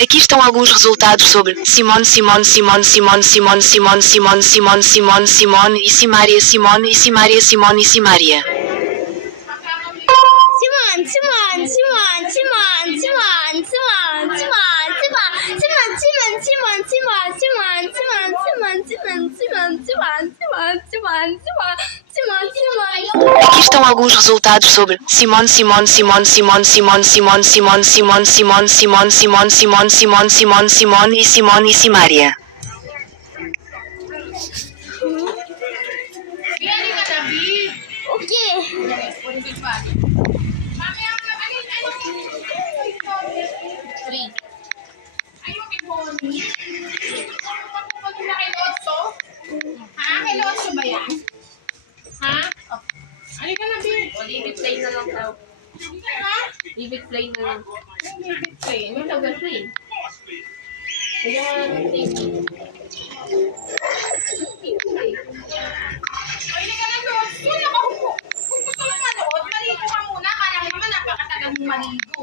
Aqui estão alguns resultados sobre Simone, Simone, Simone, Simone, Simone, Simone, Simone, Simone, Simone, Simone e Simária, Simone e Simária, Simone e Simária. Aqui estão alguns resultados sobre Simone, Simone, Simone, Simone, Simone, Simone, Simone, Simone, Simone, Simone, Simone, Simone, Simone, Simone, Simone e Simone e Simária. Kay Lotso ba yan? Ha? Halika na, B. Leave it plain na lang daw. Ha? Leave it plain na lang. Leave it plain. Yung tagal plain. Kaya nga ng TV. Halika na, Lotso. Nakahupo. Kung gusto mo manood, maligo ka muna. Kaya mo naman napakatagal mong maligo.